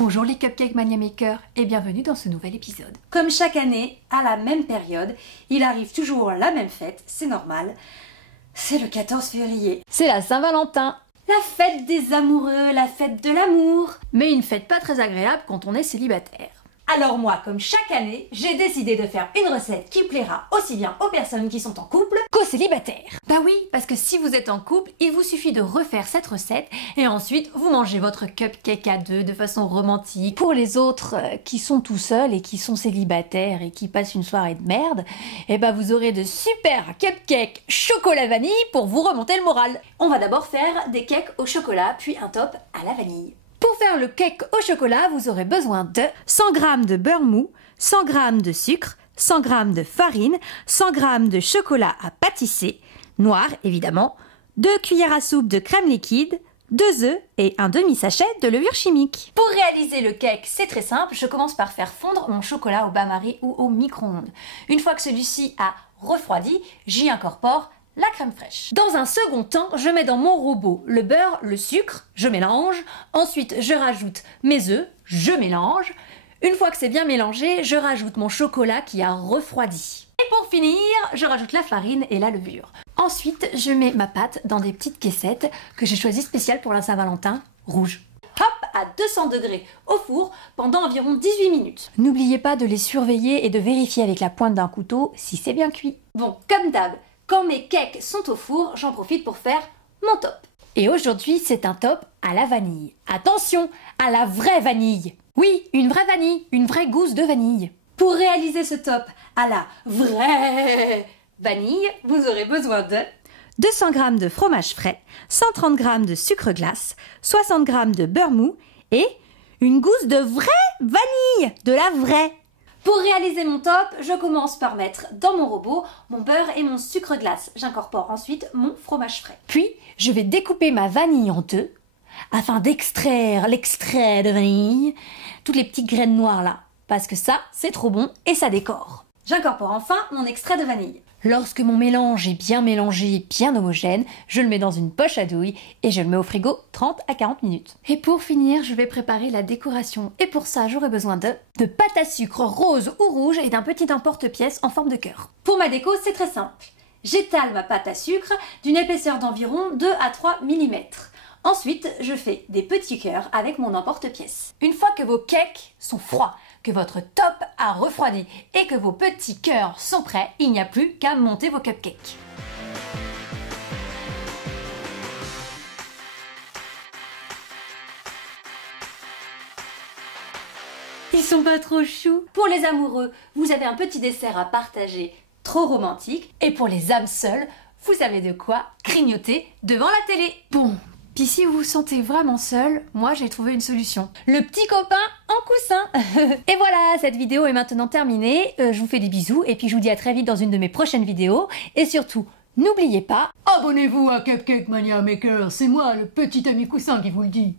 Bonjour les Cupcake Mania Makers et bienvenue dans ce nouvel épisode. Comme chaque année, à la même période, il arrive toujours la même fête, c'est normal. C'est le 14 février. C'est la Saint-Valentin. La fête des amoureux, la fête de l'amour. Mais une fête pas très agréable quand on est célibataire. Alors moi, comme chaque année, j'ai décidé de faire une recette qui plaira aussi bien aux personnes qui sont en couple qu'aux célibataires. Bah oui, parce que si vous êtes en couple, il vous suffit de refaire cette recette et ensuite vous mangez votre cupcake à deux de façon romantique. Pour les autres qui sont tout seuls et qui sont célibataires et qui passent une soirée de merde, et bah vous aurez de super cupcakes chocolat vanille pour vous remonter le moral. On va d'abord faire des cakes au chocolat, puis un top à la vanille. Pour faire le cake au chocolat, vous aurez besoin de 100 g de beurre mou, 100 g de sucre, 100 g de farine, 100 g de chocolat à pâtisser, noir évidemment, 2 cuillères à soupe de crème liquide, 2 œufs et un demi-sachet de levure chimique. Pour réaliser le cake, c'est très simple, je commence par faire fondre mon chocolat au bain-marie ou au micro-ondes. Une fois que celui-ci a refroidi, j'y incorpore la crème fraîche. Dans un second temps, je mets dans mon robot le beurre, le sucre, je mélange. Ensuite, je rajoute mes œufs, je mélange. Une fois que c'est bien mélangé, je rajoute mon chocolat qui a refroidi. Et pour finir, je rajoute la farine et la levure. Ensuite, je mets ma pâte dans des petites caissettes que j'ai choisies spéciales pour la Saint-Valentin, rouges. Hop, à 200 degrés au four pendant environ 18 minutes. N'oubliez pas de les surveiller et de vérifier avec la pointe d'un couteau si c'est bien cuit. Bon, comme d'hab, quand mes cakes sont au four, j'en profite pour faire mon top. Et aujourd'hui, c'est un top à la vanille. Attention, à la vraie vanille. Oui, une vraie vanille, une vraie gousse de vanille. Pour réaliser ce top à la vraie vanille, vous aurez besoin de 200 g de fromage frais, 130 g de sucre glace, 60 g de beurre mou et une gousse de vraie vanille, de la vraie. Pour réaliser mon top, je commence par mettre dans mon robot mon beurre et mon sucre glace. J'incorpore ensuite mon fromage frais. Puis, je vais découper ma vanille en deux afin d'extraire l'extrait de vanille, toutes les petites graines noires là, parce que ça, c'est trop bon et ça décore. J'incorpore enfin mon extrait de vanille. Lorsque mon mélange est bien mélangé, bien homogène, je le mets dans une poche à douille et je le mets au frigo 30 à 40 minutes. Et pour finir, je vais préparer la décoration. Et pour ça, j'aurai besoin de pâte à sucre rose ou rouge et d'un petit emporte-pièce en forme de cœur. Pour ma déco, c'est très simple. J'étale ma pâte à sucre d'une épaisseur d'environ 2 à 3 mm. Ensuite, je fais des petits cœurs avec mon emporte-pièce. Une fois que vos cakes sont froids, que votre top a refroidi et que vos petits cœurs sont prêts, il n'y a plus qu'à monter vos cupcakes. Ils sont pas trop choux. Pour les amoureux, vous avez un petit dessert à partager, trop romantique. Et pour les âmes seules, vous avez de quoi grignoter devant la télé. Bon. Puis si vous vous sentez vraiment seul, moi j'ai trouvé une solution. Le petit copain en coussin. Et voilà, cette vidéo est maintenant terminée. Je vous fais des bisous et puis je vous dis à très vite dans une de mes prochaines vidéos. Et surtout, n'oubliez pas, abonnez-vous à Cupcake Mania Maker, c'est moi le petit ami coussin qui vous le dit.